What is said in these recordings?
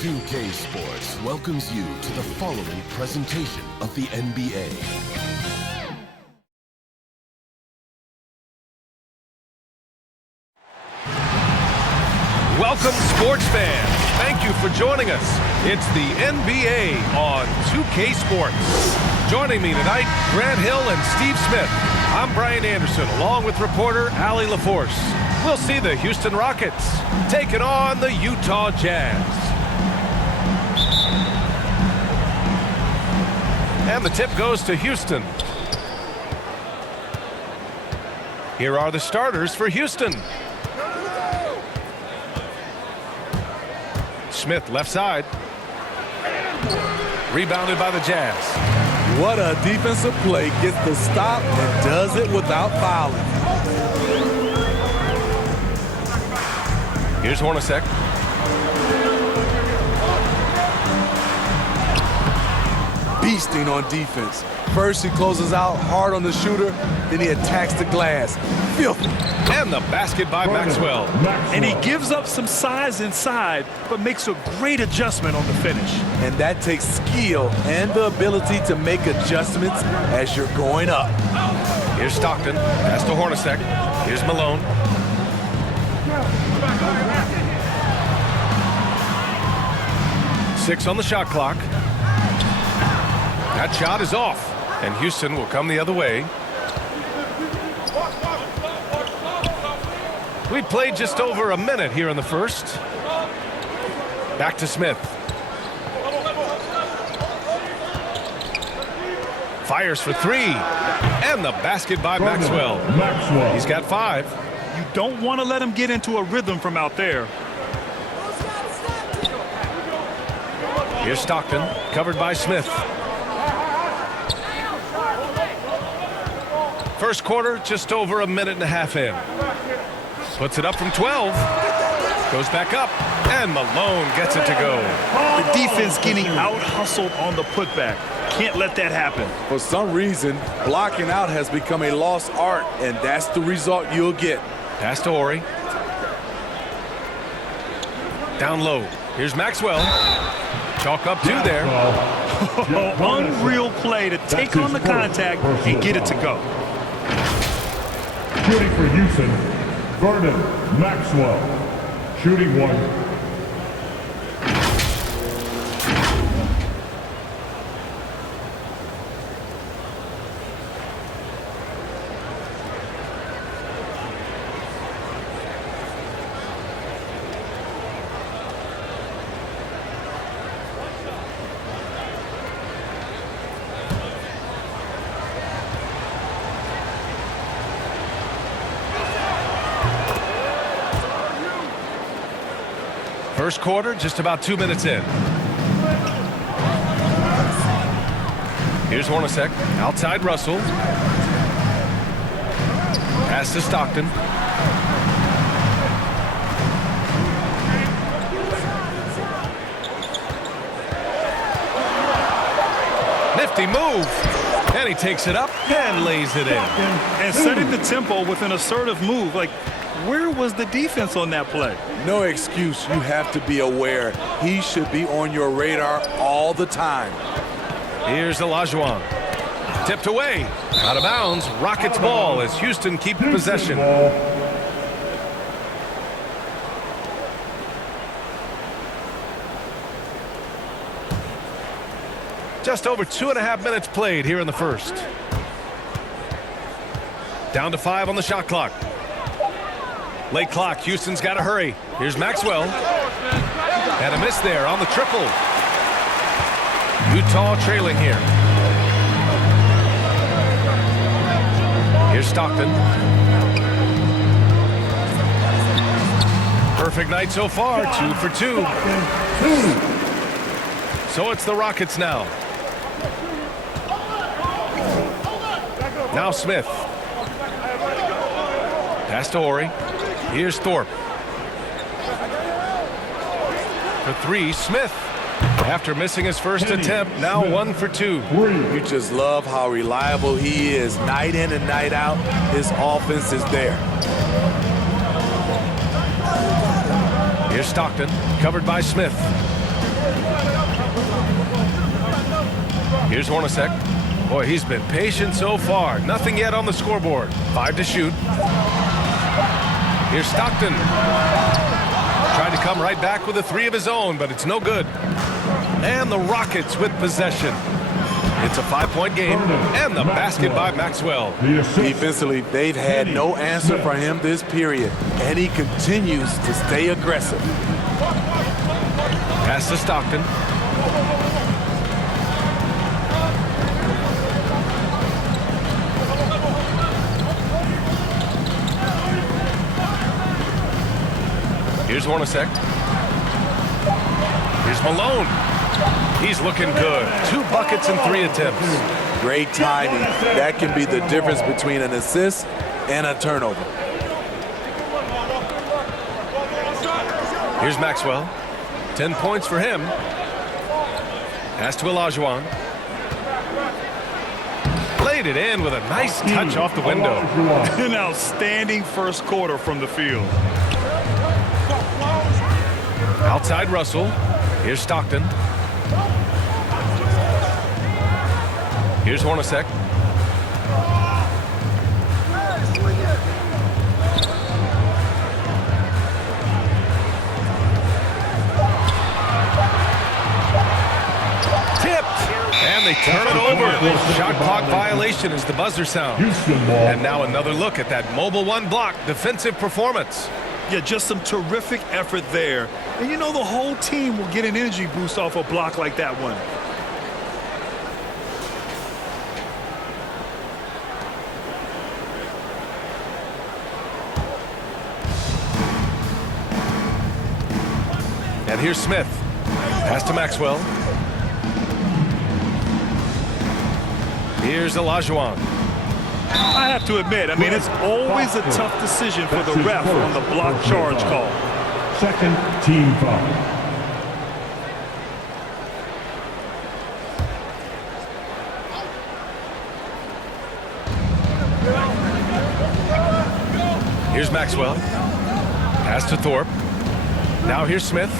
2K Sports welcomes you to the following presentation of the NBA. Welcome, sports fans. Thank you for joining us. It's the NBA on 2K Sports. Joining me tonight, Grant Hill and Steve Smith. I'm Brian Anderson, along with reporter Allie LaForce. We'll see the Houston Rockets taking on the Utah Jazz. And the tip goes to Houston. Here are the starters for Houston. Smith left side. Rebounded by the Jazz. What a defensive play. Gets the stop and does it without fouling. Here's Hornacek. Beasting on defense. First he closes out hard on the shooter, then he attacks the glass. Filthy. And the basket by Maxwell. And he gives up some size inside, but makes a great adjustment on the finish. And that takes skill and the ability to make adjustments as you're going up. Here's Stockton. Pass to Hornacek. Here's Malone. Six on the shot clock. That shot is off, and Houston will come the other way. We played just over a minute here in the first. Back to Smith. Fires for three, and the basket by Maxwell. He's got 5. You don't want to let him get into a rhythm from out there. Here's Stockton, covered by Smith. First quarter, just over a minute and a half in. Puts it up from 12. Goes back up, and Malone gets it to go. The defense getting out-hustled on the putback. Can't let that happen. For some reason, blocking out has become a lost art, and that's the result you'll get. Pass to Horry. Down low. Here's Maxwell. Chalk up 2 there. Unreal play to take on the contact and get it to go. Shooting for Houston, Vernon Maxwell. Shooting 1. First quarter, just about 2 minutes in. Here's Hornacek, outside Russell. Pass to Stockton. Nifty move. And he takes it up and lays it in. And setting the tempo with an assertive move. Like, where was the defense on that play? No excuse. You have to be aware. He should be on your radar all the time. Here's Olajuwon. Tipped away. Out of bounds. Rockets ball as Houston keep possession. Just over 2.5 minutes played here in the first. Down to 5 on the shot clock. Late clock. Houston's got to hurry. Here's Maxwell. And a miss there on the triple. Utah trailing here. Here's Stockton. Perfect night so far. 2 for 2. So it's the Rockets now. Now Smith. Pass to Horry. Here's Thorpe. For 3, Smith. After missing his first attempt, now 1 for 2. You just love how reliable he is. Night in and night out, his offense is there. Here's Stockton, covered by Smith. Here's Hornacek. Boy, he's been patient so far. Nothing yet on the scoreboard. 5 to shoot. Here's Stockton. Trying to come right back with a 3 of his own, but it's no good. And the Rockets with possession. It's a 5-point game, and the basket by Maxwell. Defensively, they've had no answer for him this period, and he continues to stay aggressive. Pass to Stockton. Here's Hornacek. Here's Malone. He's looking good. 2 buckets and 3 attempts. Great timing. That can be the difference between an assist and a turnover. Here's Maxwell. 10 points for him. Pass to Olajuwon. Laid it in with a nice touch off the window. An outstanding first quarter from the field. Outside Russell. Here's Stockton. Here's Hornacek. Tipped. And they turn it over. Shot clock violation is the buzzer sound. And now another look at that mobile 1 block defensive performance. Yeah, just some terrific effort there. And you know the whole team will get an energy boost off a block like that one. And here's Smith. Pass to Maxwell. Here's Olajuwon. I have to admit, it's always a tough decision for the ref on the block charge call. Second team foul. Here's Maxwell. Pass to Thorpe. Now here's Smith.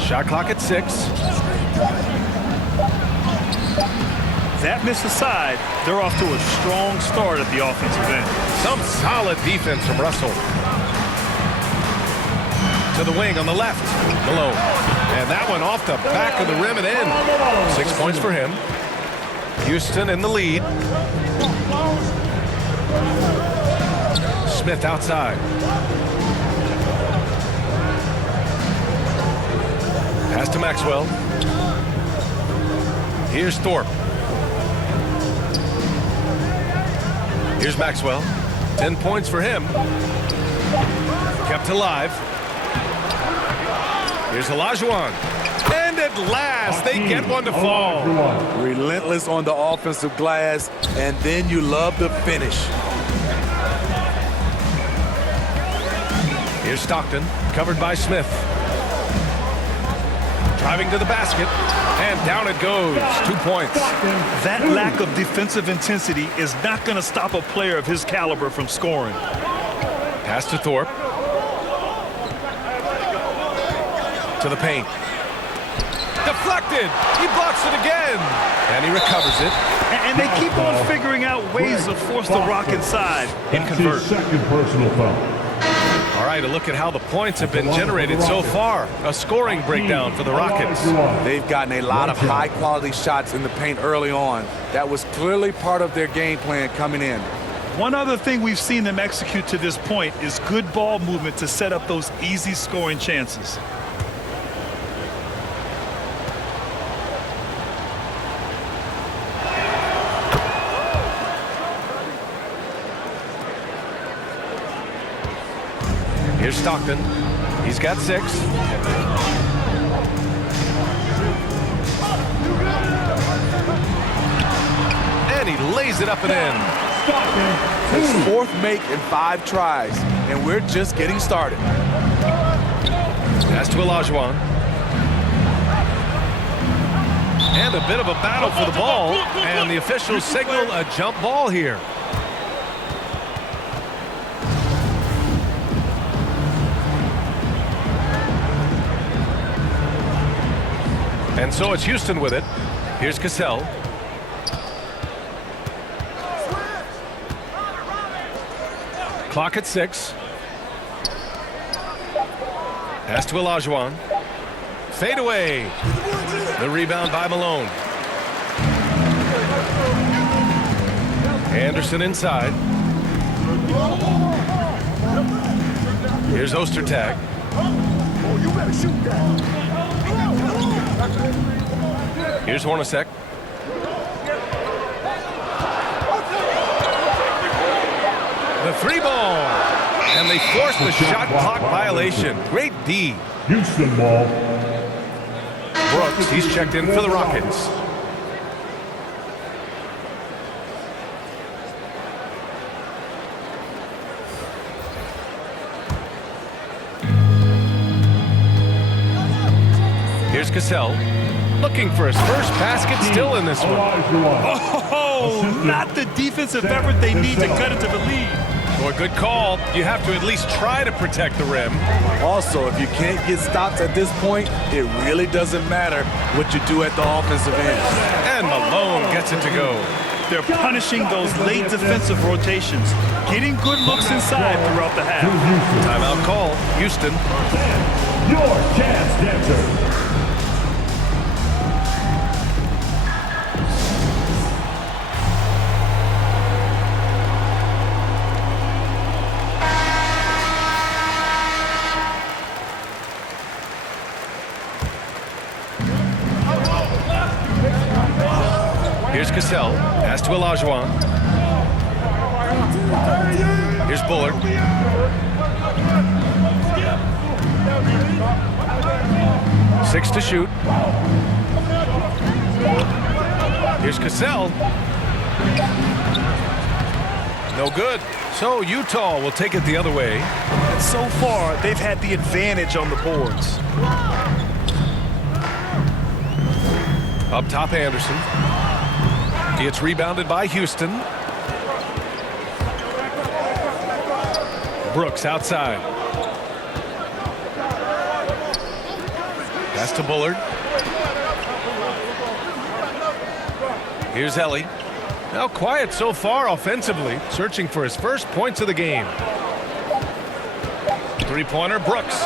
Shot clock at 6. That miss aside, they're off to a strong start at the offensive end. Some solid defense from Russell. To the wing on the left. Malone. And that one off the back of the rim and in. 6 points for him. Houston in the lead. Smith outside. Pass to Maxwell. Here's Thorpe. Here's Maxwell. 10 points for him. Kept alive. Here's Olajuwon. And at last, they get one to fall. Relentless on the offensive glass, and then you love the finish. Here's Stockton, covered by Smith. Driving to the basket, and down it goes. 2 points. That lack of defensive intensity is not going to stop a player of his caliber from scoring. Pass to Thorpe. To the paint. Deflected. He blocks it again. And he recovers it. And they keep on figuring out ways to force the Rock inside and convert. Second personal foul. All right, a look at how the points have been generated so far. A scoring breakdown for the Rockets. They've gotten a lot of high-quality shots in the paint early on. That was clearly part of their game plan coming in. One other thing we've seen them execute to this point is good ball movement to set up those easy scoring chances. Here's Stockton. He's got 6. And he lays it up and in. His 4th make in 5 tries, and we're just getting started. Pass to Olajuwon. And a bit of a battle for the ball, and the officials signal a jump ball here. And so it's Houston with it. Here's Cassell. Clock at 6. Pass to Olajuwon. Fade away. The rebound by Malone. Anderson inside. Here's Ostertag. Here's Hornacek. The 3-ball. And they force the shot clock violation. Great D. Houston ball. Brooks, he's checked in for the Rockets. Here's Cassell, looking for his first basket, still in this one. Oh, not the defensive effort they need to cut into the lead. Well, good call. You have to at least try to protect the rim. Also, if you can't get stops at this point, it really doesn't matter what you do at the offensive end. And Malone gets it to go. They're punishing those late defensive rotations, getting good looks inside throughout the half. Timeout call, Houston. Your chance, dancer. Here's Cassell. Pass to Olajuwon. Here's Bullard. Six to shoot. Here's Cassell. No good. So Utah will take it the other way. And so far, they've had the advantage on the boards. Up top, Anderson. It's rebounded by Houston. Brooks outside. Pass to Bullard. Here's Ellie. Now quiet so far offensively, searching for his first points of the game. Three-pointer, Brooks.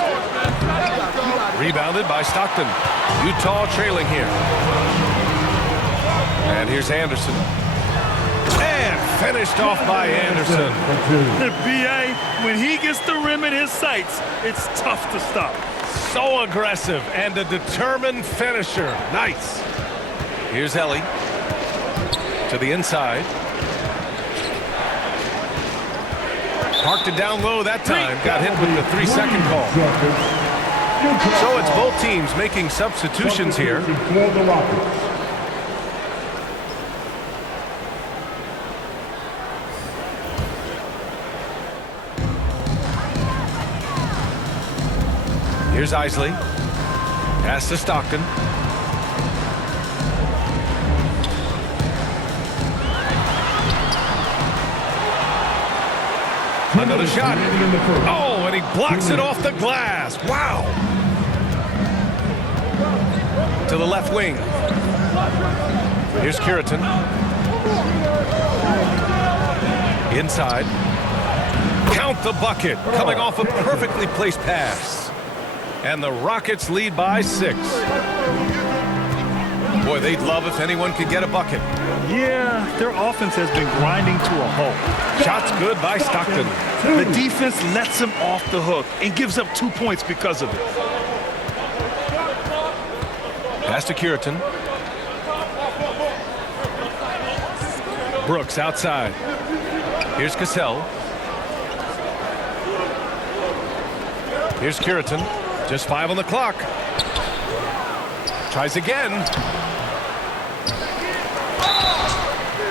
Rebounded by Stockton. Utah trailing here. And here's Anderson. And finished off by Anderson. The BA, when he gets the rim in his sights, it's tough to stop. So aggressive and a determined finisher. Nice. Here's Ellie. To the inside. Parked it down low that time. Got hit with the 3-second call. So it's both teams making substitutions here. For the Rockets. Here's Isley. Pass to Stockton. Another shot. Oh, and he blocks it off the glass. Wow. To the left wing. Here's Kiritan. Inside. Count the bucket. Coming off a perfectly placed pass. And the Rockets lead by 6. Boy, they'd love if anyone could get a bucket. Yeah, their offense has been grinding to a halt. Shots good by Stockton. The defense lets him off the hook and gives up 2 points because of it. Pass to Kiritan. Brooks outside. Here's Cassell. Here's Kiritan. Just 5 on the clock. Tries again.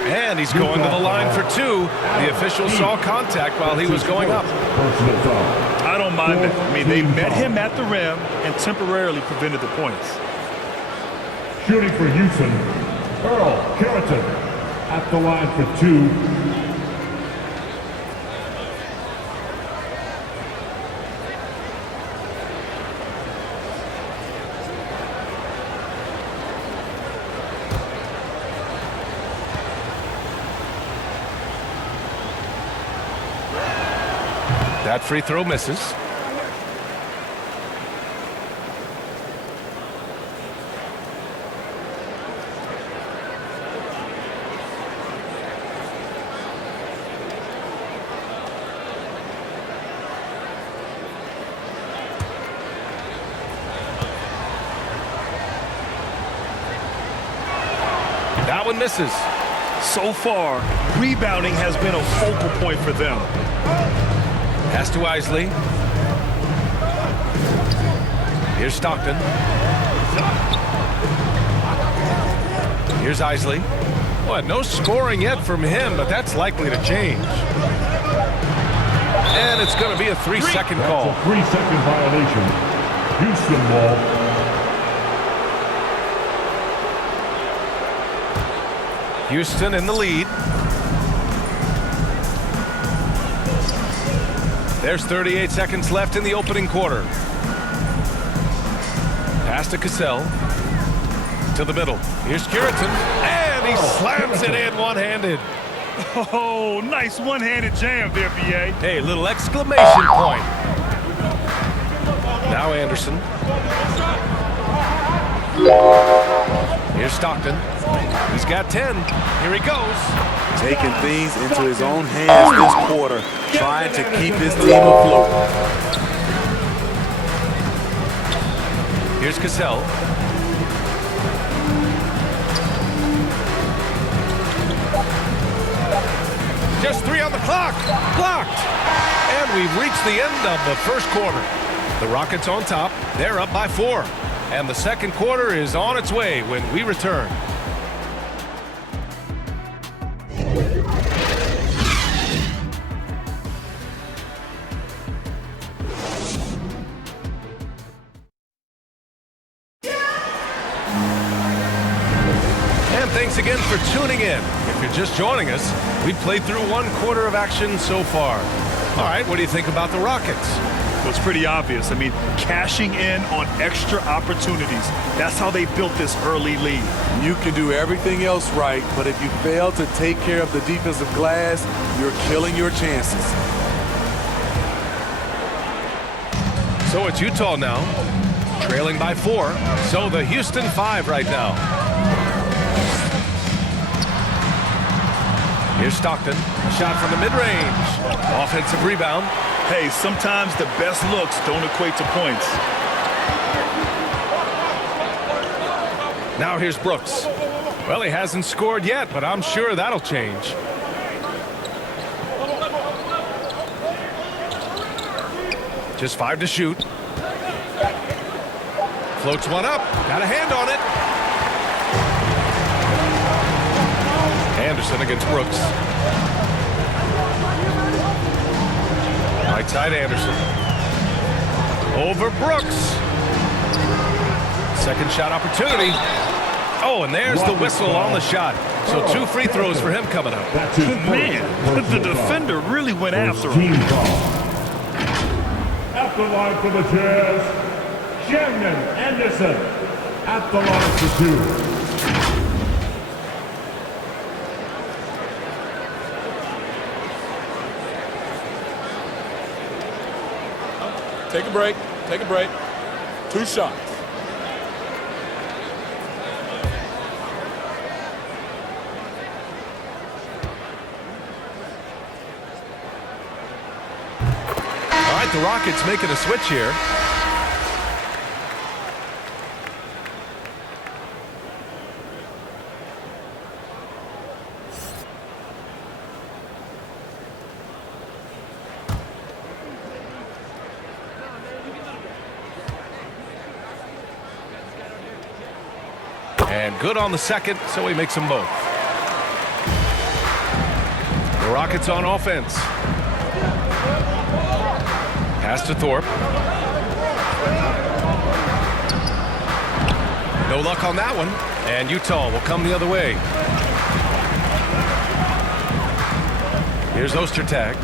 And he's going to the line for 2. The official saw contact while he was going up. I don't mind that. I mean, they met him at the rim and temporarily prevented the points. Shooting for Houston, Earl Kiritan at the line for 2. That free throw misses. That one misses. So far, rebounding has been a focal point for them. Pass to Isley. Here's Stockton. Here's Isley. Well, no scoring yet from him, but that's likely to change. And it's going to be a 3-second call. That's a 3-second violation. Houston ball. Houston in the lead. There's 38 seconds left in the opening quarter. Pass to Cassell. To the middle. Here's Curitan. And he slams it in one-handed. Oh, nice one-handed jam there, B.A. Hey, little exclamation point. Now Anderson. Here's Stockton. He's got 10. Here he goes. Taking things into his own hands this quarter, trying to keep his team afloat. Here's Cassell. Just 3 on the clock. Blocked. And we've reached the end of the first quarter. The Rockets on top. They're up by 4. And the second quarter is on its way when we return. And thanks again for tuning in. If you're just joining us, we've played through 1 quarter of action so far. All right, what do you think about the Rockets? Well, it's pretty obvious. I mean, cashing in on extra opportunities. That's how they built this early lead. You can do everything else right, but if you fail to take care of the defensive glass, you're killing your chances. So it's Utah now, trailing by 4. So the Houston 5 right now. Here's Stockton, a shot from the mid-range. Offensive rebound. Hey, sometimes the best looks don't equate to points. Now here's Brooks. Well, he hasn't scored yet, but I'm sure that'll change. Just 5 to shoot. Floats one up. Got a hand on it. Anderson against Brooks. Right side Anderson. Over Brooks. Second shot opportunity. Oh, and there's the whistle on the shot. So 2 free throws for him coming up. Man, the defender really went after him. Team foul. At the line for the Jazz, Shannon Anderson. At the line for 2. Take a break. Take a break. 2 shots. All right, the Rockets making a switch here. And good on the second, so he makes them both. The Rockets on offense. Pass to Thorpe. No luck on that one. And Utah will come the other way. Here's Ostertag.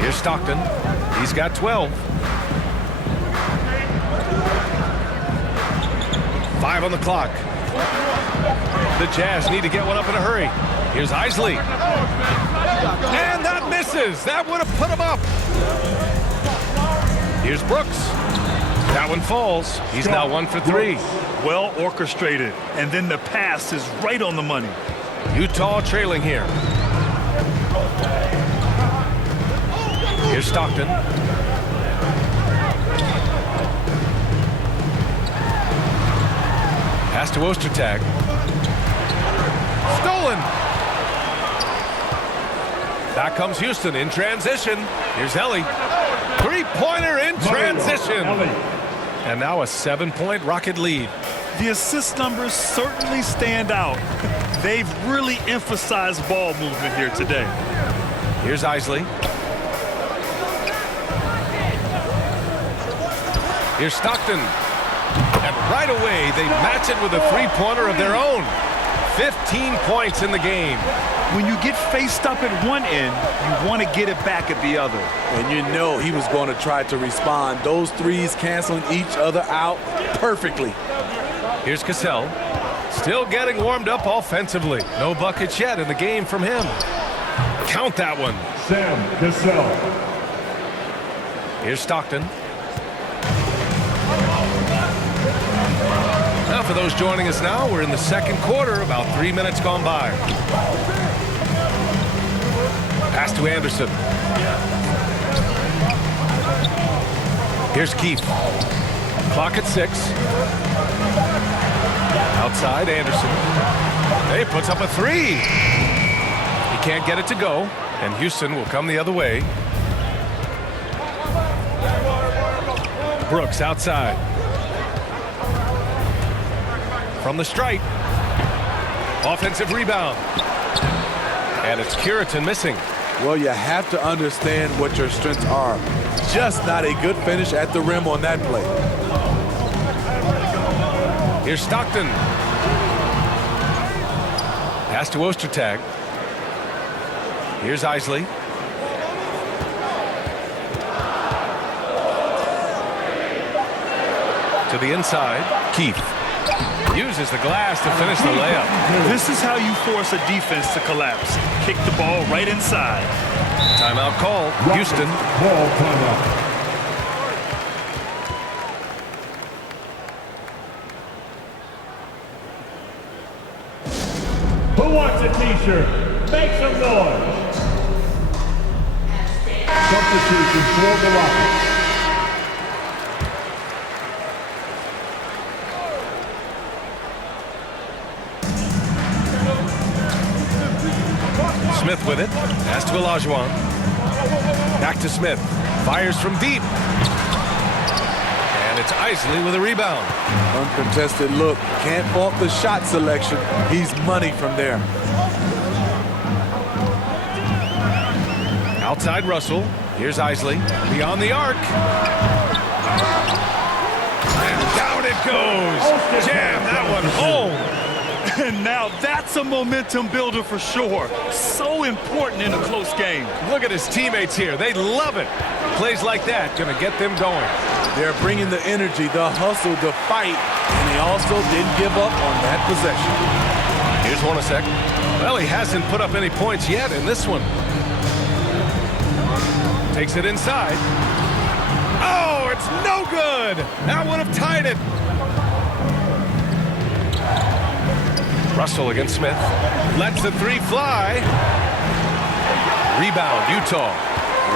Here's Stockton. He's got 12. 5 on the clock. The Jazz need to get one up in a hurry. Here's Isley. And that misses. That would have put him up. Here's Brooks. That one falls. He's now 1 for 3. Well orchestrated. And then the pass is right on the money. Utah trailing here. Here's Stockton. Pass to Ostertag. Stolen. Back comes Houston in transition. Here's Ellie. Three-pointer in transition. And now a 7-point Rocket lead. The assist numbers certainly stand out. They've really emphasized ball movement here today. Here's Isley. Here's Stockton. And right away, they match it with a three-pointer of their own. 15 points in the game. When you get faced up at one end, you want to get it back at the other. And you know he was going to try to respond. Those threes canceling each other out perfectly. Here's Cassell. Still getting warmed up offensively. No buckets yet in the game from him. Count that one. Sam Cassell. Here's Stockton. Now for those joining us now, we're in the second quarter, about 3 minutes gone by. Pass to Anderson. Here's Keith. Clock at 6. Outside, Anderson. He puts up a 3. He can't get it to go, and Houston will come the other way. Brooks outside. From the stripe. Offensive rebound. And it's Curitan missing. Well, you have to understand what your strengths are. Just not a good finish at the rim on that play. Here's Stockton. Pass to Ostertag. Here's Isley. To the inside. Keith uses the glass to finish the layup. This is how you force a defense to collapse. Kick the ball right inside. Timeout called. Houston. Ball timeout. Who wants a t-shirt? Make some noise. Substitution for the Rockets. Smith with it. Pass to Olajuwon. Back to Smith. Fires from deep. And it's Isley with a rebound. Uncontested look. Can't fault the shot selection. He's money from there. Outside Russell. Here's Isley. Beyond the arc. And down it goes. Jam that one home. And now that's a momentum builder for sure. So important in a close game. Look at his teammates here. They love it. Plays like that going to get them going. They're bringing the energy, the hustle, the fight, and they also didn't give up on that possession. Here's Hornacek. Well, he hasn't put up any points yet in this one. Takes it inside. Oh, it's no good. That would have tied it. Russell against Smith. Lets the 3 fly. Rebound, Utah.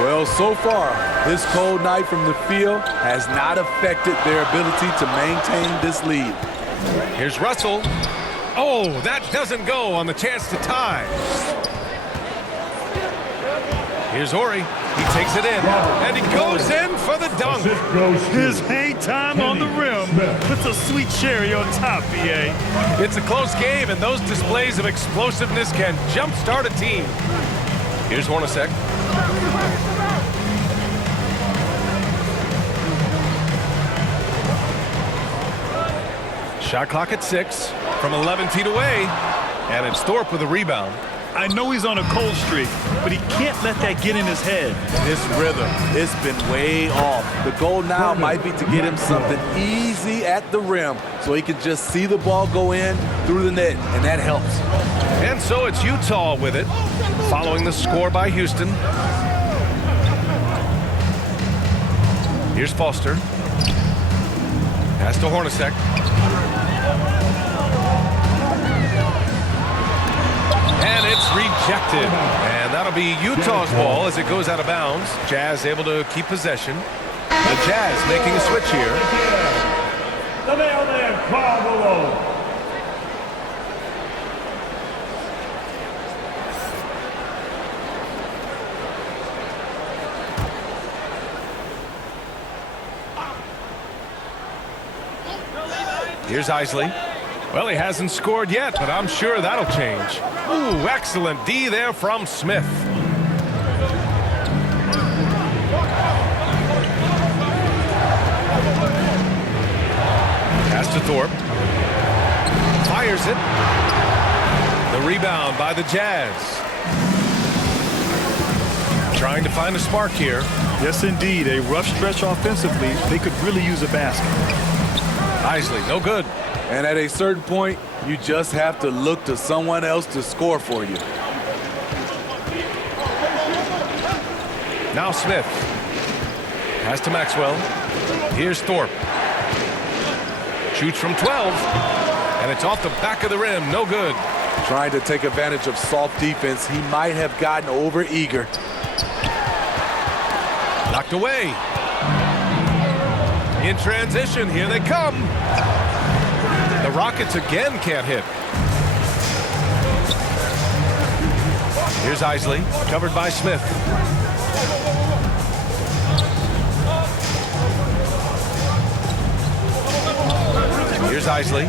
Well, so far, this cold night from the field has not affected their ability to maintain this lead. Here's Russell. Oh, that doesn't go on the chance to tie. Here's Horry. He takes it in, and he goes in for the dunk. His hang time on the rim puts a sweet cherry on top, BA. It's a close game, and those displays of explosiveness can jumpstart a team. Here's Hornacek. Shot clock at 6 from 11 feet away, and it's Thorpe with a rebound. I know he's on a cold streak, but he can't let that get in his head. His rhythm, it's been way off. The goal now might be to get him something easy at the rim so he can just see the ball go in through the net, and that helps. And so it's Utah with it, following the score by Houston. Here's Foster. Pass to Hornacek. And it's rejected. And that'll be Utah's ball as it goes out of bounds. Jazz able to keep possession. The Jazz making a switch here. The mailman, Karl Malone. Here's Isley. Well, he hasn't scored yet, but I'm sure that'll change. Ooh, excellent D there from Smith. Pass to Thorpe. Fires it. The rebound by the Jazz. Trying to find a spark here. Yes, indeed. A rough stretch offensively. They could really use a basket. Isley, no good. And at a certain point, you just have to look to someone else to score for you. Now Smith. Pass to Maxwell. Here's Thorpe. Shoots from 12. And it's off the back of the rim. No good. Trying to take advantage of soft defense. He might have gotten over-eager. Knocked away. In transition, here they come. The Rockets again can't hit. Here's Isley, covered by Smith. Here's Isley.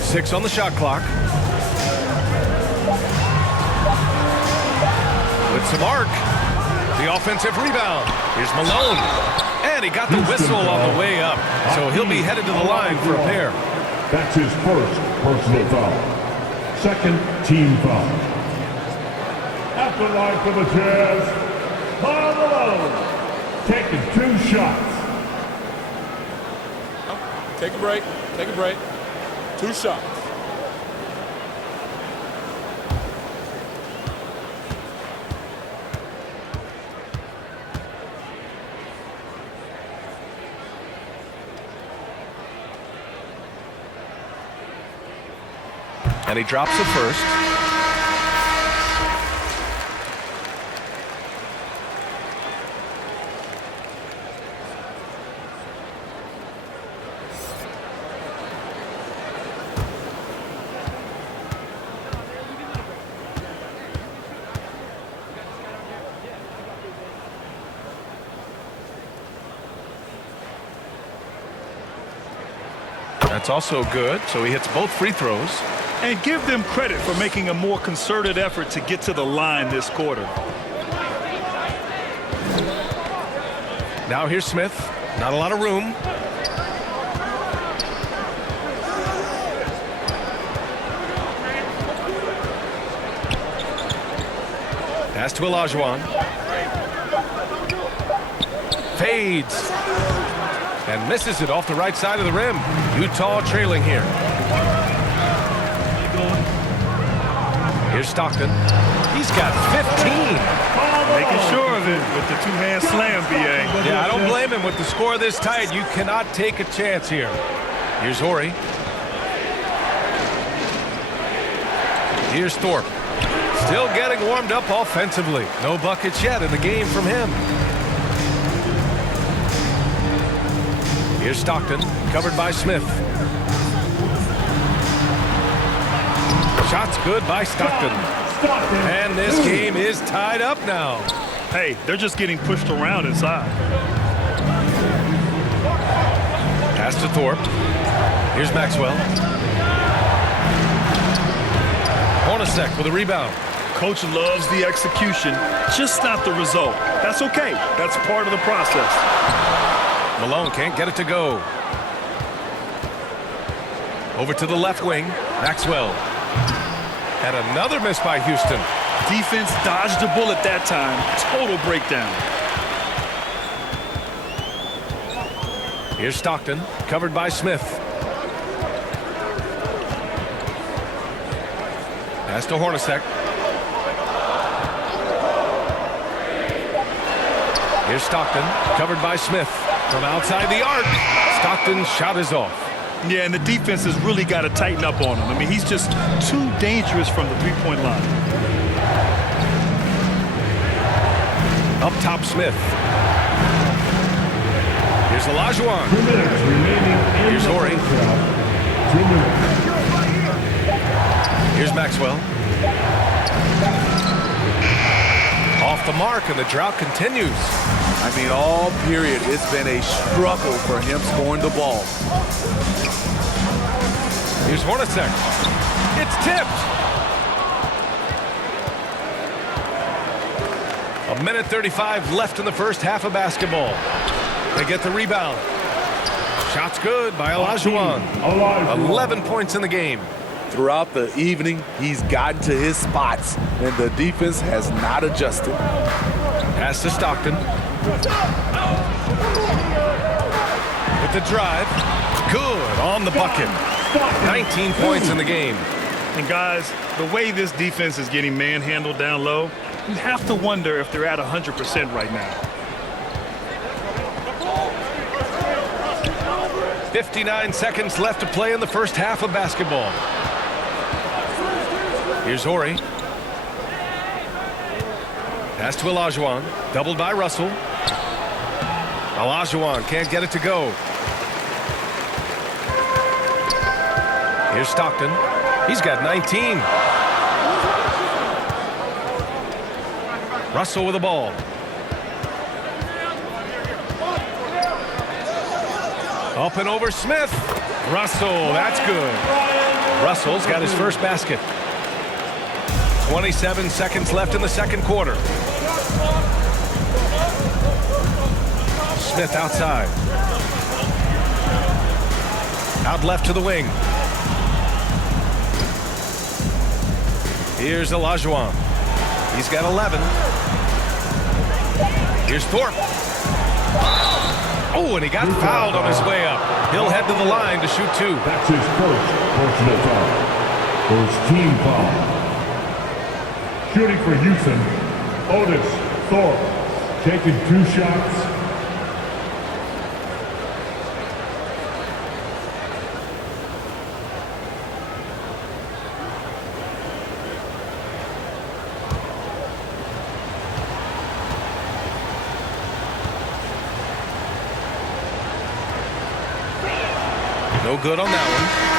6 on the shot clock. With some arc. The offensive rebound. Here's Malone. And he got the whistle on the way up. So he'll be headed to the line for a pair. That's his first personal foul. Second team foul. At the line for the Jazz, Karl Malone, taking 2 shots. Take a break. Take a break. 2 shots. And he drops it first. That's also good, so he hits both free throws. And give them credit for making a more concerted effort to get to the line this quarter. Now here's Smith. Not a lot of room. Pass to Olajuwon. Fades. And misses it off the right side of the rim. Utah trailing here. Here's Stockton. He's got 15. Making sure of it with the 2-hand slam, B.A. Yeah, I don't blame him. With the score this tight, you cannot take a chance here. Here's Horry. Here's Thorpe. Still getting warmed up offensively. No buckets yet in the game from him. Here's Stockton, covered by Smith. Shots good by Stockton. And this game is tied up now. Hey, they're just getting pushed around inside. Pass to Thorpe. Here's Maxwell. Hornacek with a rebound. Coach loves the execution, just not the result. That's okay. That's part of the process. Malone can't get it to go. Over to the left wing. Maxwell. And another miss by Houston. Defense dodged the bullet that time. Total breakdown. Here's Stockton, covered by Smith. Pass to Hornacek. Here's Stockton, covered by Smith. From outside the arc, Stockton's shot is off. Yeah, and the defense has really got to tighten up on him. I mean, he's just too dangerous from the three-point line. Up top, Smith. Here's Olajuwon. 2 minutes remaining in Here's the Horry. first half. 2 minutes. Here's Maxwell. Off the mark, and the drought continues. I mean, all period, it's been a struggle for him scoring the ball. Here's Hornacek. It's tipped. 1:35 left in the first half of basketball. They get the rebound. Shot's good by Olajuwon. 11 points in the game. Throughout the evening, he's gotten to his spots, and the defense has not adjusted. Pass to Stockton. With the drive. Good on the bucket. 19 points in the game. And guys, the way this defense is getting manhandled down low, you have to wonder if they're at 100% right now. 59 seconds left to play in the first half of basketball. Here's Horry. Pass to Olajuwon. Doubled by Russell. Olajuwon can't get it to go. Here's Stockton. He's got 19. Russell with the ball. Up and over Smith. Russell, that's good. Russell's got his first basket. 27 seconds left in the second quarter. Smith outside. Out left to the wing. Here's Olajuwon. He's got 11. Here's Thorpe. Oh, and he got fouled on his way up. He'll head to the line to shoot two. That's his first personal foul. First team foul. Shooting for Houston, Otis Thorpe, taking 2 shots. No good on that one.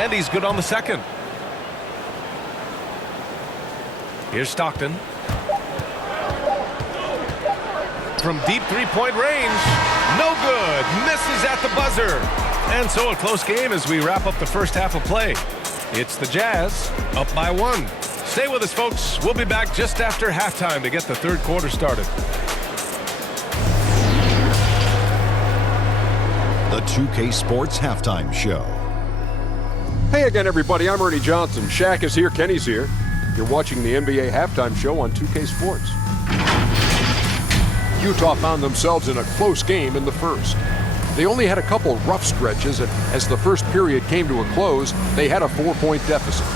And he's good on the second. Here's Stockton. From deep three-point range. No good. Misses at the buzzer. And so a close game as we wrap up the first half of play. It's the Jazz up by 1. Stay with us, folks. We'll be back just after halftime to get the third quarter started. The 2K Sports Halftime Show. Hey again, everybody. I'm Ernie Johnson. Shaq is here. Kenny's here. You're watching the NBA Halftime Show on 2K Sports. Utah found themselves in a close game in the first. They only had a couple rough stretches, and as the first period came to a close, they had a 4-point deficit.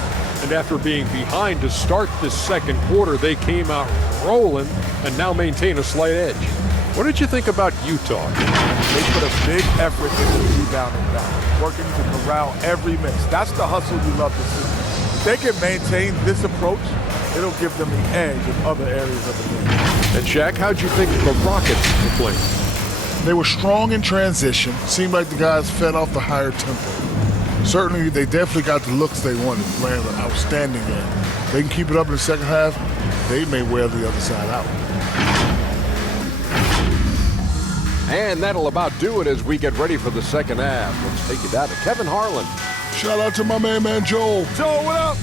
And after being behind to start this second quarter, they came out rolling and now maintain a slight edge. What did you think about Utah? They put a big effort into the rebounding now, working to corral every miss. That's the hustle you love to see. If they can maintain this approach, it'll give them the edge in other areas of the game. And Shaq, how'd you think the Rockets were playing? They were strong in transition. Seemed like the guys fed off the higher tempo. Certainly, they definitely got the looks they wanted, playing an outstanding game. They can keep it up in the second half, they may wear the other side out. And that'll about do it as we get ready for the second half. Let's take it down to Kevin Harlan. Shout out to my man Joel. Joe, what up?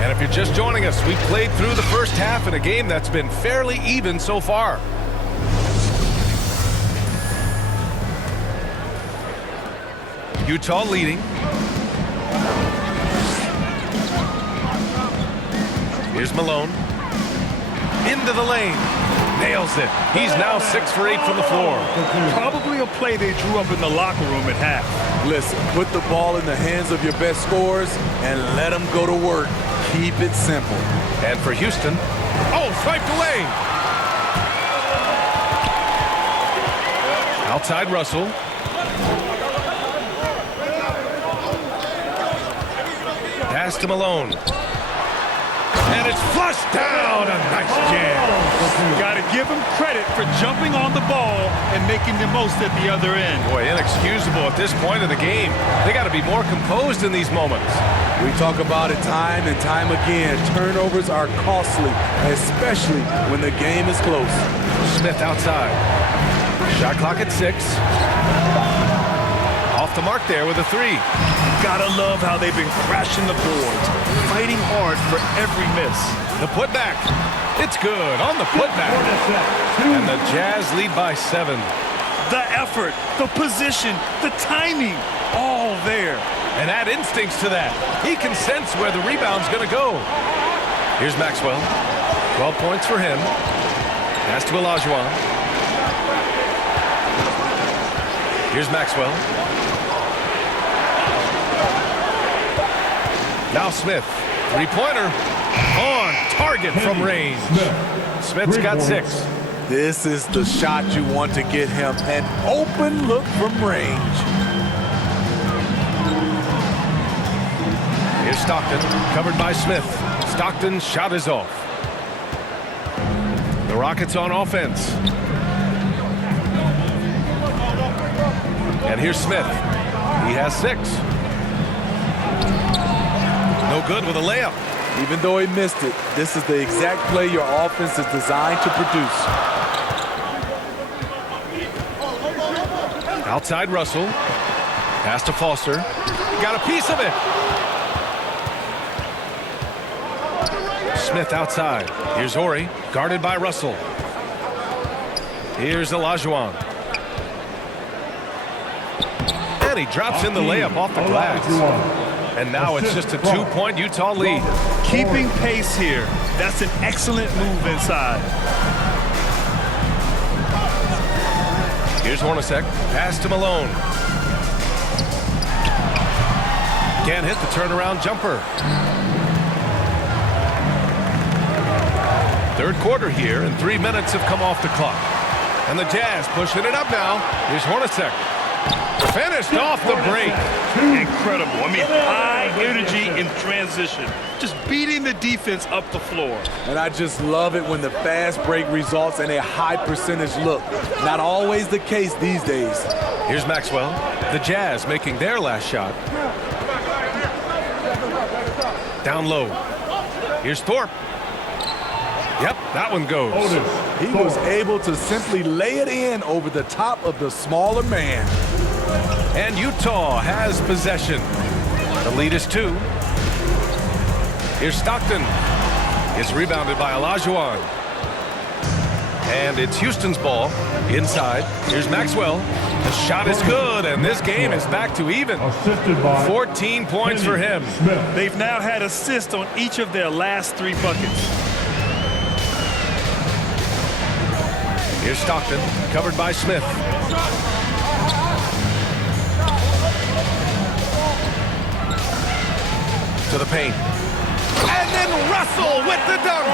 And if you're just joining us, we played through the first half in a game that's been fairly even so far. Utah leading. Here's Malone. Into the lane. Nails it. He's now 6 for 8 from the floor. Probably a play they drew up in the locker room at half. Listen, put the ball in the hands of your best scorers and let them go to work. Keep it simple. And for Houston, swiped away. Outside Russell. Pass to Malone. And it's flushed down. A nice jam. Got to give him credit for jumping on the ball and making the most at the other end. Boy, inexcusable at this point of the game. They got to be more composed in these moments. We talk about it time and time again. Turnovers are costly, especially when the game is close. Smith outside. Shot clock at 6. Off the mark there with a 3. Gotta love how they've been crashing the boards, fighting hard for every miss. The putback. It's good on the putback. And the Jazz lead by 7. The effort, the position, the timing, all there. And add instincts to that. He can sense where the rebound's going to go. Here's Maxwell. 12 points for him. Pass to Olajuwon. Here's Maxwell. Now Smith. Three-pointer. On target from range. Smith's got 6. This is the shot you want to get him. An open look from range. Here's Stockton, covered by Smith. Stockton's shot is off. The Rockets on offense. And here's Smith. He has 6. No good with a layup. Even though he missed it, this is the exact play your offense is designed to produce. Outside Russell. Pass to Foster. Got a piece of it. Smith outside. Here's Horry, guarded by Russell. Here's Olajuwon. And he drops in the layup off the glass. And now it's just a 2-point Utah lead. Keeping pace here. That's an excellent move inside. Here's Hornacek. Pass to Malone. Can't hit the turnaround jumper. Third quarter here, and 3 minutes have come off the clock. And the Jazz pushing it up now. Here's Hornacek. Finished off the break. Incredible. I mean, high energy in transition. Just beating the defense up the floor. And I just love it when the fast break results in a high percentage look. Not always the case these days. Here's Maxwell. The Jazz making their last shot. Down low. Here's Thorpe. Yep, that one goes. He was able to simply lay it in over the top of the smaller man. And Utah has possession. The lead is 2. Here's Stockton. It's rebounded by Olajuwon. And it's Houston's ball. Inside. Here's Maxwell. The shot is good, and this game is back to even. 14 points for him. They've now had assists on each of their last 3 buckets. Here's Stockton, covered by Smith. To the paint. And then Russell with the dunk.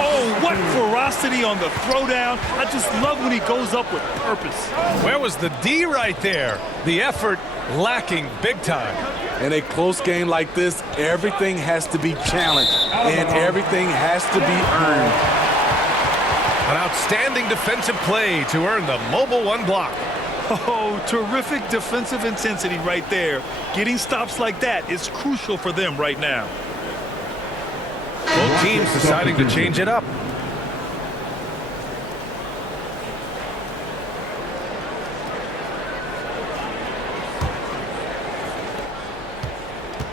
Oh, what ferocity on the throwdown. I just love when he goes up with purpose. Where was the D right there? The effort lacking big time. In a close game like this, everything has to be challenged, and everything has to be earned. An outstanding defensive play to earn the mobile 1 block. Oh, terrific defensive intensity right there. Getting stops like that is crucial for them right now. Both teams deciding to change it up.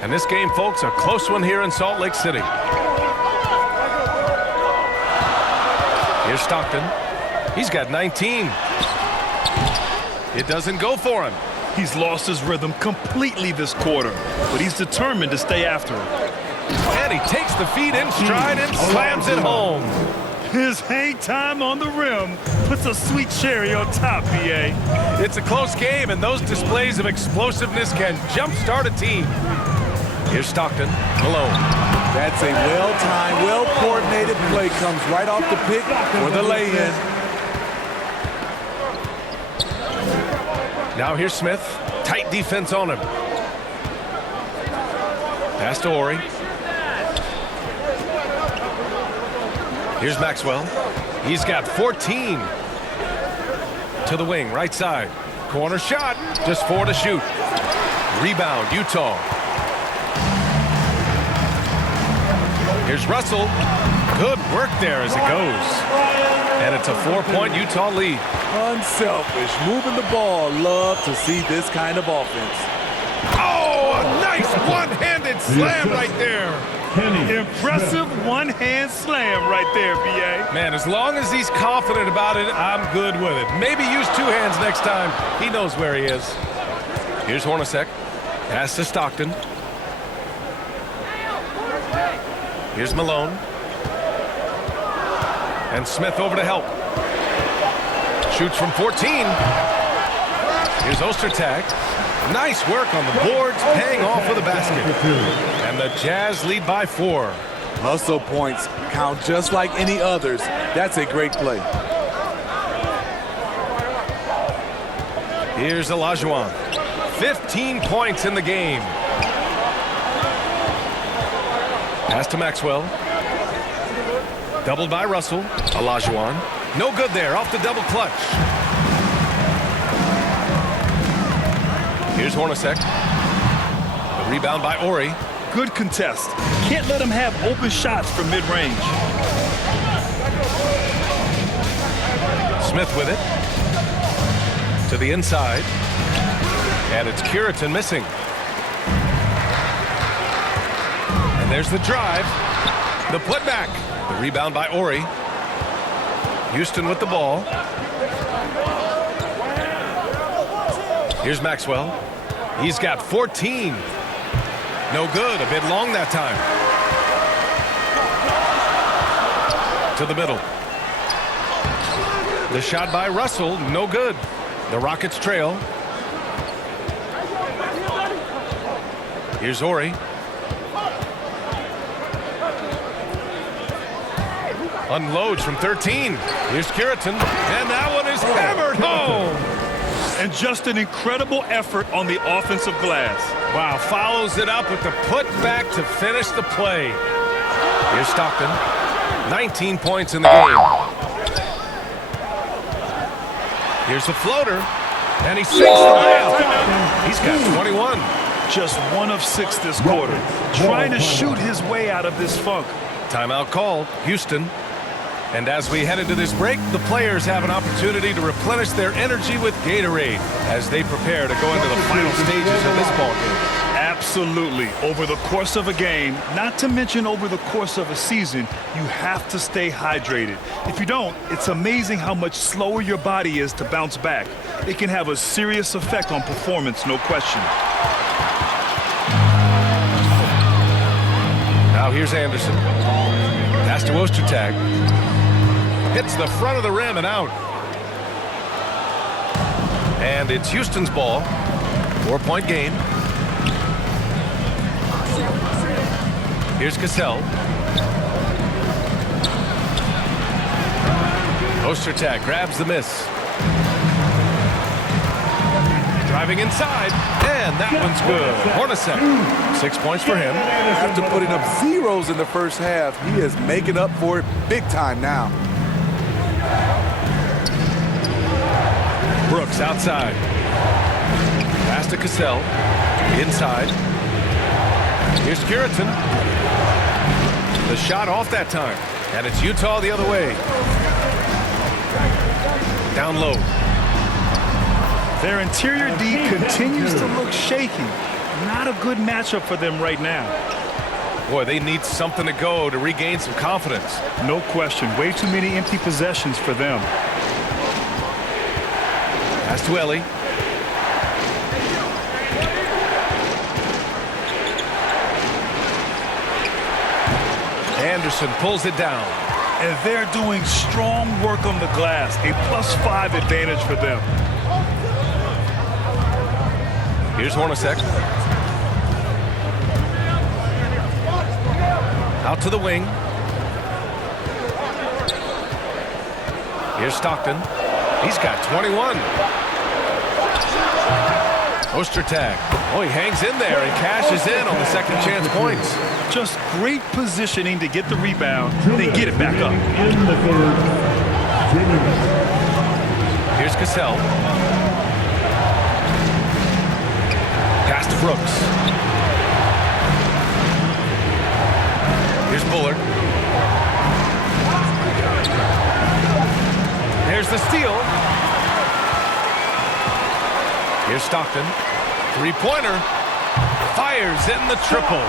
And this game, folks, a close one here in Salt Lake City. Here's Stockton. He's got 19. It doesn't go for him. He's lost his rhythm completely this quarter, but he's determined to stay after it. And he takes the feed in stride and slams it home. His hang time on the rim puts a sweet cherry on top, B.A. It's a close game, and those displays of explosiveness can jumpstart a team. Here's Stockton. Malone. That's a well-timed, well-coordinated play. Comes right off the pick for the lay-in. Now here's Smith. Tight defense on him. Pass to Ori. Here's Maxwell. He's got 14. To the wing, right side. Corner shot. Just 4 to shoot. Rebound, Utah. Here's Russell. Good work there as it goes. And it's a 4-point Utah lead. Unselfish, moving the ball. Love to see this kind of offense. Oh, a nice one-handed slam right there. Impressive one-hand slam right there, B.A. Man, as long as he's confident about it, I'm good with it. Maybe use 2 hands next time. He knows where he is. Here's Hornacek. Pass to Stockton. Here's Malone. And Smith over to help. Shoots from 14. Here's Ostertag. Nice work on the boards, paying off for the basket. And the Jazz lead by 4. Hustle points count just like any others. That's a great play. Here's Olajuwon. 15 points in the game. Pass to Maxwell. Doubled by Russell. Olajuwon. No good there, off the double clutch. Here's Hornacek. The rebound by Ori. Good contest. Can't let him have open shots from mid-range. Smith with it. To the inside. And it's Curitan missing. And there's the drive. The putback. The rebound by Ori. Houston with the ball. Here's Maxwell. He's got 14. No good. A bit long that time. To the middle. The shot by Russell. No good. The Rockets trail. Here's Ori. Unloads from 13. Here's Curitan. And that one is hammered home. And just an incredible effort on the offensive glass. Wow, follows it up with the putback to finish the play. Here's Stockton. 19 points in the game. Here's the floater. And he sinks the layup. He's got 21. Just 1 of 6 this quarter. Trying to shoot his way out of this funk. Timeout called. Houston. And as we head into this break, the players have an opportunity to replenish their energy with Gatorade as they prepare to go into the final stages of this ballgame. Absolutely. Over the course of a game, not to mention over the course of a season, you have to stay hydrated. If you don't, it's amazing how much slower your body is to bounce back. It can have a serious effect on performance, no question. Now here's Anderson. Pass to Ostertag. Hits the front of the rim and out. And it's Houston's ball. 4-point game. Here's Cassell. Ostertag grabs the miss. Driving inside, and that one's good. Hornacek, 6 points for him. After putting up zeros in the first half, he is making up for it big time now. Brooks outside. Pass to Cassell. Inside. Here's Curitan. The shot off that time. And it's Utah the other way. Down low. Their interior D continues to look shaky. Not a good matchup for them right now. Boy, they need something to go to regain some confidence. No question. Way too many empty possessions for them. Pass to Ellie. Anderson pulls it down. And they're doing strong work on the glass. A +5 advantage for them. Here's Hornacek. Out to the wing. Here's Stockton. He's got 21. Ostertag. Oh, he hangs in there and cashes in on the second chance points. Just great positioning to get the rebound, then get it back up. In the third, 2 minutes. Here's Cassell. Pass to Brooks. Here's Bullard. There's the steal. Here's Stockton. Three-pointer. Fires in the triple.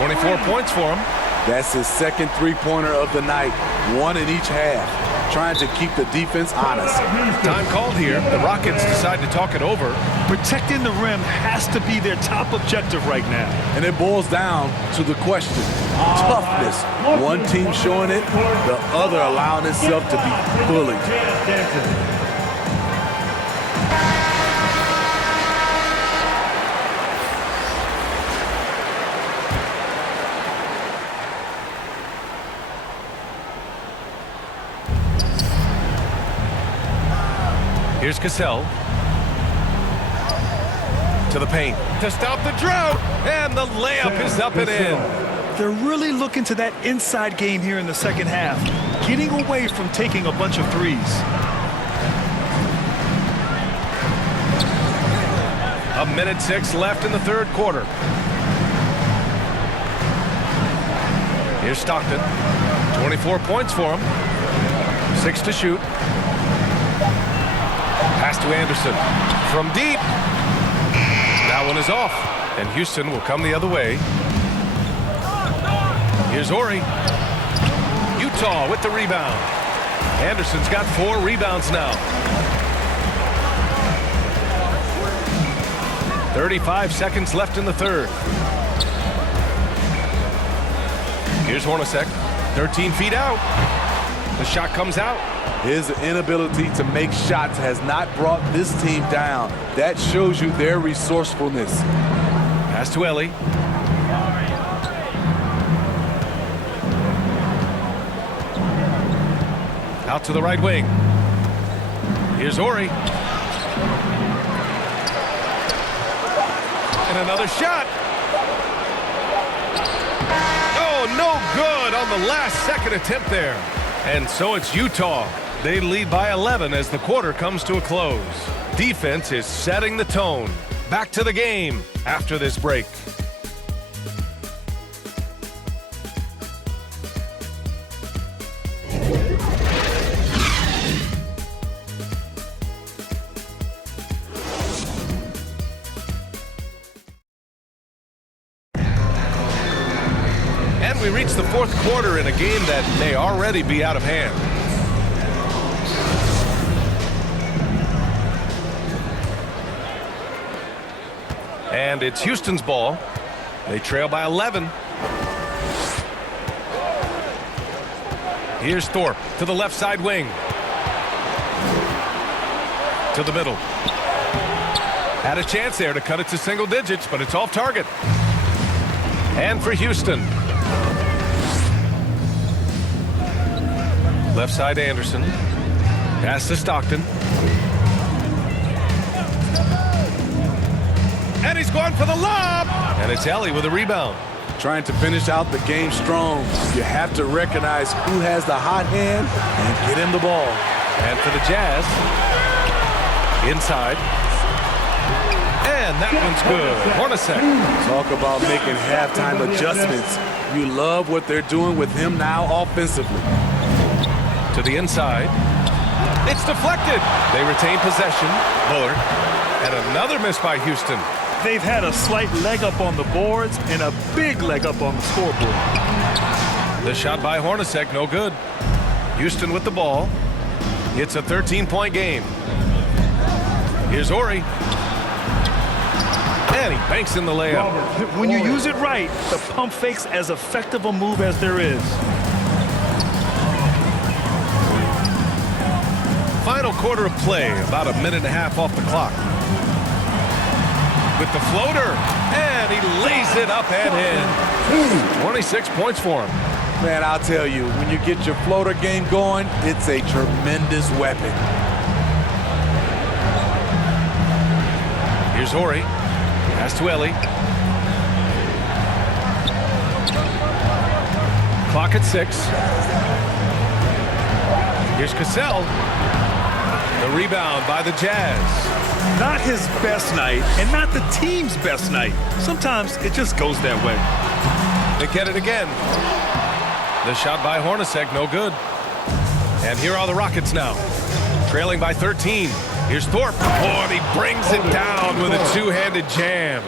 24 points for him. That's his second three-pointer of the night. One in each half. Trying to keep the defense honest. Time called here. The Rockets decide to talk it over. Protecting the rim has to be their top objective right now. And it boils down to the question. Toughness. One team showing it, the other allowing itself to be bullied. Here's Cassell. To the paint. To stop the drought. And the layup is up and in. They're really looking to that inside game here in the second half. Getting away from taking a bunch of threes. A minute 6 left in the third quarter. Here's Stockton. 24 points for him. 6 to shoot. Pass to Anderson. From deep. That one is off. And Houston will come the other way. Here's Ori. Utah with the rebound. Anderson's got 4 rebounds now. 35 seconds left in the third. Here's Hornacek. 13 feet out. The shot comes out. His inability to make shots has not brought this team down. That shows you their resourcefulness. Pass to Ellie. Out to the right wing. Here's Ori. And another shot. Oh, no good on the last second attempt there. And so it's Utah. They lead by 11 as the quarter comes to a close. Defense is setting the tone. Back to the game after this break. And we reach the fourth quarter in a game that may already be out of hand. And it's Houston's ball. They trail by 11. Here's Thorpe to the left side wing. To the middle. Had a chance there to cut it to single digits, but it's off target. And for Houston. Left side Anderson. Pass to Stockton. And he's going for the lob. And it's Ellie with a rebound. Trying to finish out the game strong. You have to recognize who has the hot hand and get him the ball. And for the Jazz, Inside. And that one's good. Hornacek. Talk about making halftime adjustments. You love what they're doing with him now offensively. To the inside. It's deflected. They retain possession. Bullard. And another miss by Houston. They've had a slight leg up on the boards and a big leg up on the scoreboard. The shot by Hornacek, no good. Houston with the ball. It's a 13-point game. Here's Ori. And he banks in the layup. When you use it right, the pump fake's as effective a move as there is. Final quarter of play, about a minute and a half off the clock. With the floater, and he lays it up and in. 26 points for him. Man, I'll tell you, when you get your floater game going, it's a tremendous weapon. Here's Ori. Pass to Ellie. Clock at 6. Here's Cassell. The rebound by the Jazz. Not his best night, and not the team's best night. Sometimes it just goes that way. They get it again. The shot by Hornacek, no good. And here are the Rockets now. Trailing by 13. Here's Thorpe. Oh, and he brings it down with a two-handed jam.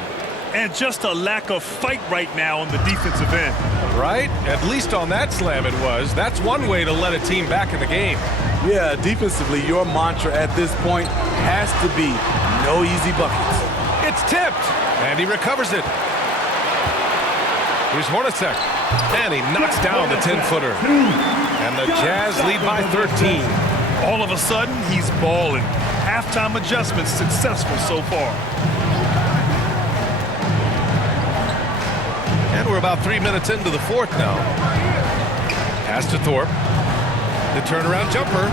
And just a lack of fight right now on the defensive end. Right? At least on that slam it was. That's one way to let a team back in the game. Yeah, defensively, your mantra at this point has to be no easy buckets. It's tipped, and he recovers it. Here's Hornacek, and he knocks down the 10-footer. And the Jazz lead by 13. All of a sudden, he's balling. Halftime adjustments successful so far. And we're about 3 minutes into the fourth now. Pass to Thorpe. The turnaround jumper.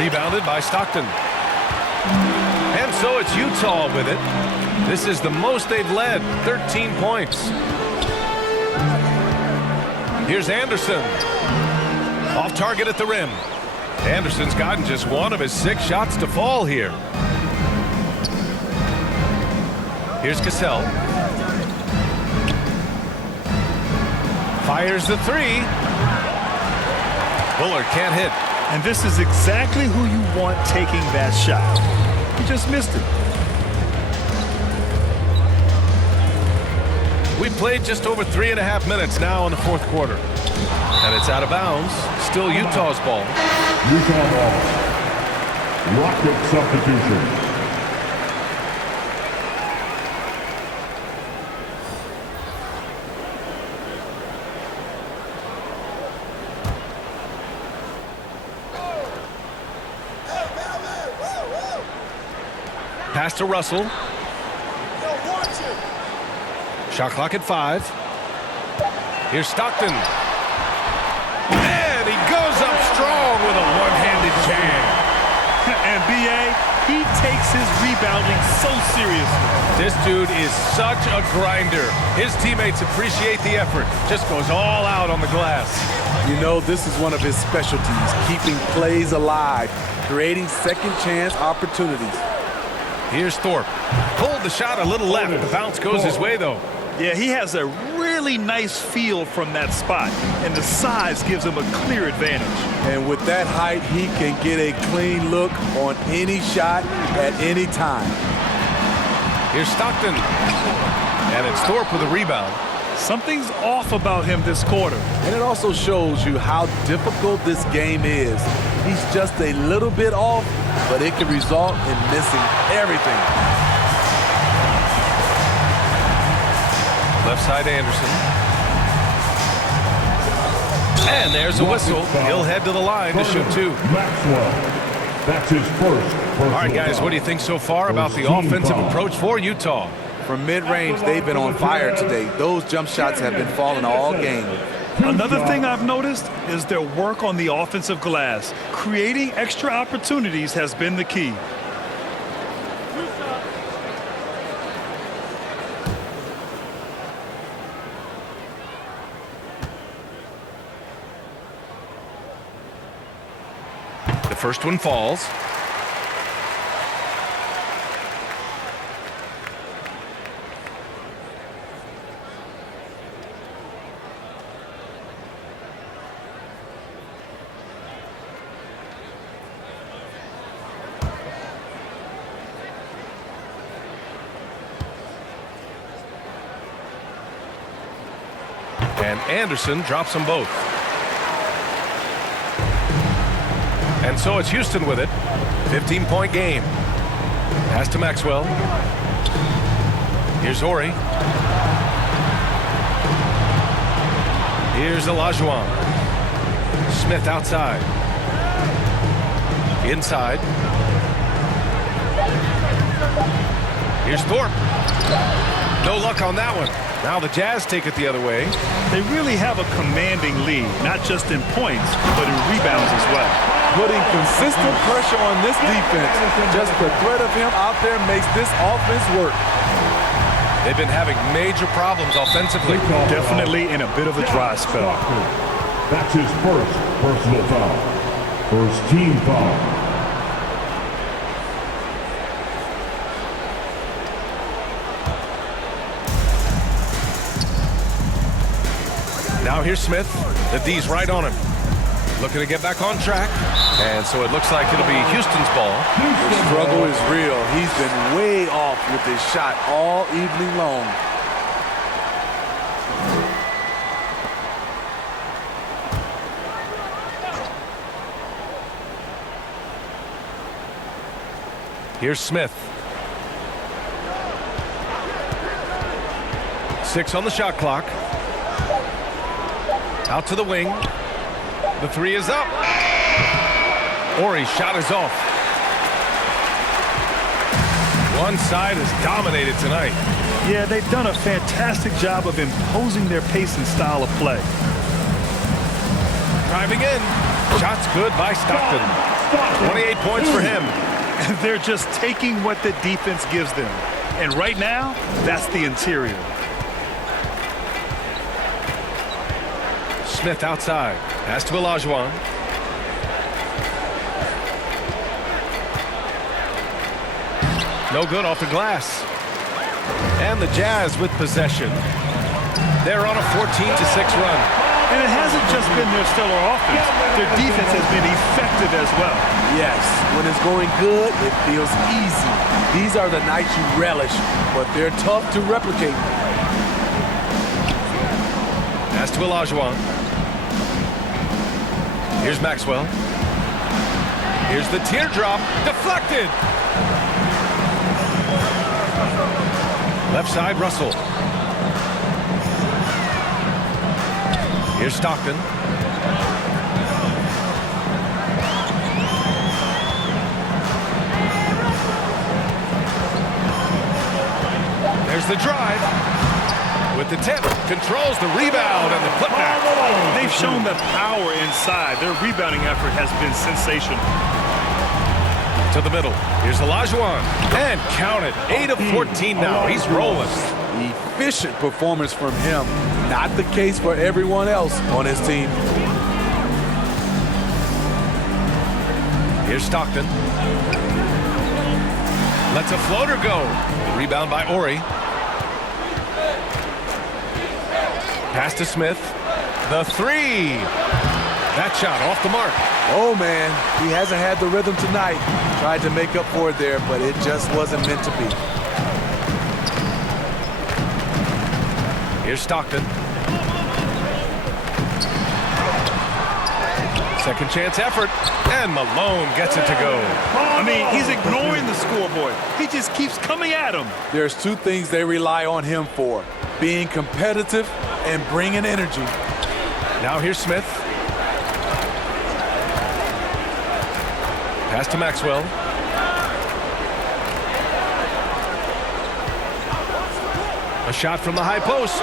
Rebounded by Stockton. And so it's Utah with it. This is the most they've led, 13 points. Here's Anderson. Off target at the rim. Anderson's gotten just one of his 6 shots to fall here. Here's Cassell. Fires the 3. Bullard can't hit. And this is exactly who you want taking that shot. He just missed it. We've played just over 3.5 minutes now in the fourth quarter. And it's out of bounds. Still Utah's ball. Utah ball. Rocket substitution. Pass to Russell. Shot clock at 5. Here's Stockton. And he goes up strong with a one-handed jam. And B.A., he takes his rebounding so seriously. This dude is such a grinder. His teammates appreciate the effort. Just goes all out on the glass. You know, this is one of his specialties, keeping plays alive, creating second chance opportunities. Here's Thorpe. Pulled the shot a little left. The bounce goes his way, though. Yeah, he has a really nice feel from that spot, and the size gives him a clear advantage. And with that height, he can get a clean look on any shot at any time. Here's Stockton. And it's Thorpe with a rebound. Something's off about him this quarter. And it also shows you how difficult this game is. He's just a little bit off, but it can result in missing everything. Left side Anderson. And there's a whistle. He'll head to the line to shoot 2. Maxwell. That's his first. All right, guys, what do you think so far about the offensive approach for Utah? From mid-range, they've been on fire today. Those jump shots have been falling all game. Another thing I've noticed is their work on the offensive glass. Creating extra opportunities has been the key. The first one falls. And Anderson drops them both. And so it's Houston with it. 15-point game. Pass to Maxwell. Here's Horry. Here's Olajuwon. Smith outside. Inside. Here's Thorpe. No luck on that one. Now the Jazz take it the other way. They really have a commanding lead, not just in points, but in rebounds as well. Putting consistent pressure on this defense. Just the threat of him out there makes this offense work. They've been having major problems offensively. Definitely in a bit of a dry spell. That's his first personal foul. First team foul. Now here's Smith. The D's right on him. Looking to get back on track. And so it looks like it'll be Houston's ball. The struggle is real. He's been way off with his shot all evening long. Here's Smith. 6 on the shot clock. Out to the wing. The three is up. Horry's shot is off. One side is dominated tonight. Yeah, they've done a fantastic job of imposing their pace and style of play. Driving in. Shot's good by Stockton. 28 points for him. They're just taking what the defense gives them. And right now, that's the interior. Smith outside. Pass to Olajuwon. No good off the glass. And the Jazz with possession. They're on a 14-6 run. And it hasn't just been their stellar offense. Their defense has been effective as well. Yes, when it's going good, it feels easy. These are the nights you relish, but they're tough to replicate. Pass to Olajuwon. Here's Maxwell. Here's the teardrop. Deflected. Left side, Russell. Here's Stockton. There's the drive. With the tip, controls the rebound and the putback. They've shown the power inside. Their rebounding effort has been sensational. To the middle. Here's Olajuwon. And count it. 8 of 14 now. He's rolling. Efficient performance from him. Not the case for everyone else on his team. Here's Stockton. Lets a floater go. Rebound by Horry. Pass to Smith. The three. That shot off the mark. Oh, man. He hasn't had the rhythm tonight. Tried to make up for it there, but it just wasn't meant to be. Here's Stockton. Second chance effort. And Malone gets it to go. I mean, he's ignoring the scoreboard. He just keeps coming at him. There's two things they rely on him for. Being competitive and bringing energy. Now here's Smith. Pass to Maxwell. A shot from the high post.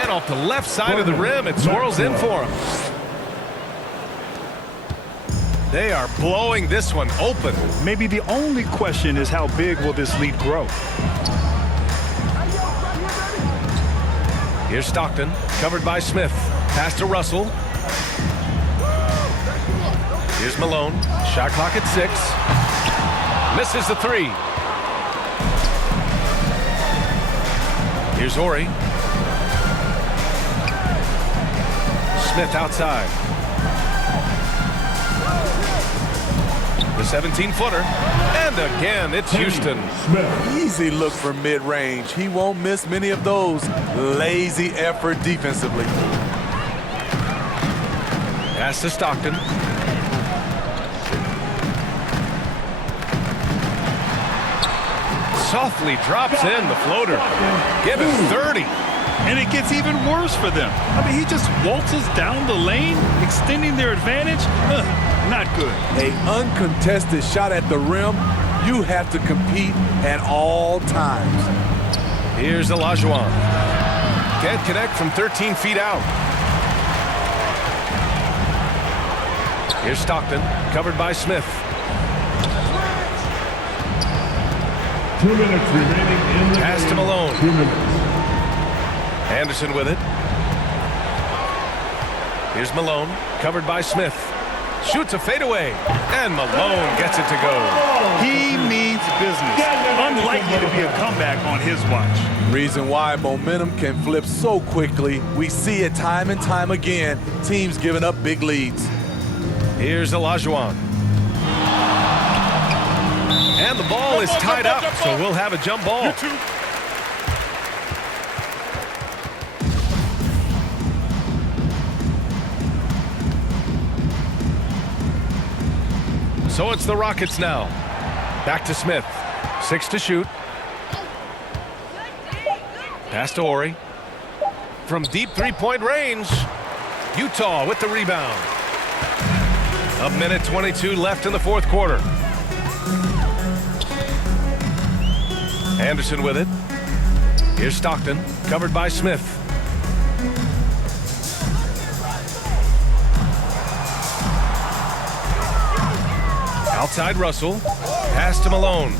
And off the left side of the rim, it swirls in for him. They are blowing this one open. Maybe the only question is how big will this lead grow? Here's Stockton, covered by Smith. Pass to Russell. Here's Malone. Shot clock at 6. Misses the three. Here's Horry. Smith outside. The 17-footer. And again, it's Houston. Easy look for mid-range. He won't miss many of those. Lazy effort defensively. Pass to Stockton. Softly drops in the floater. Give it 30. And it gets even worse for them. I mean, he just waltzes down the lane, extending their advantage. Not good. An uncontested shot at the rim. You have to compete at all times. Here's Olajuwon. Can't connect from 13 feet out. Here's Stockton, covered by Smith. 2 minutes remaining in the Pass to Malone. 2 minutes. Anderson with it. Here's Malone, covered by Smith. Shoots a fadeaway, and Malone gets it to go. He means business. Unlikely to be a comeback on his watch. Reason why momentum can flip so quickly. We see it time and time again. Teams giving up big leads. Here's Olajuwon. And the ball is tied up, so we'll have a jump ball. So it's the Rockets now. Back to Smith. 6 to shoot. Pass to Ori. From deep three-point range. Utah with the rebound. 1:22 left in the fourth quarter. Anderson with it. Here's Stockton, covered by Smith. Outside Russell. Pass to Malone.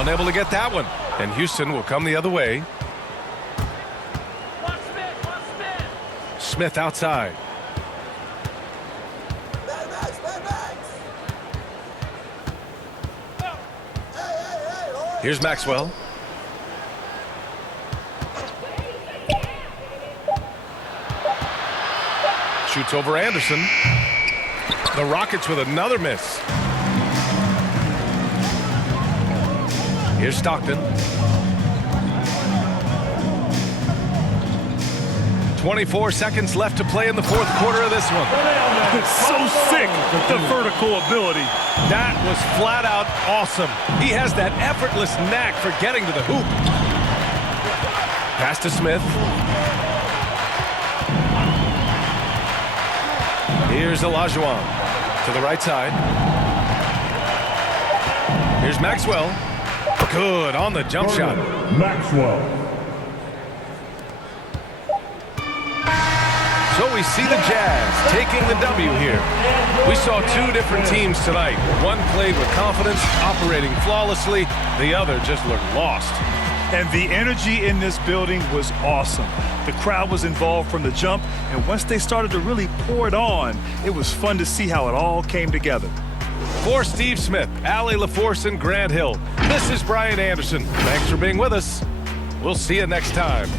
Unable to get that one. And Houston will come the other way. Smith outside. Here's Maxwell. Shoots over Anderson. The Rockets with another miss. Here's Stockton. 24 seconds left to play in the fourth quarter of this one. So sick, the vertical ability. That was flat out awesome. He has that effortless knack for getting to the hoop. Pass to Smith. Here's Olajuwon to the right side. Here's Maxwell. Good on the jump shot. Maxwell. So we see the Jazz taking the W here. We saw two different teams tonight. One played with confidence, operating flawlessly. The other just looked lost. And the energy in this building was awesome. The crowd was involved from the jump, and once they started to really pour it on, it was fun to see how it all came together. For Steve Smith, Allie LaForce, and Grant Hill, this is Brian Anderson. Thanks for being with us. We'll see you next time.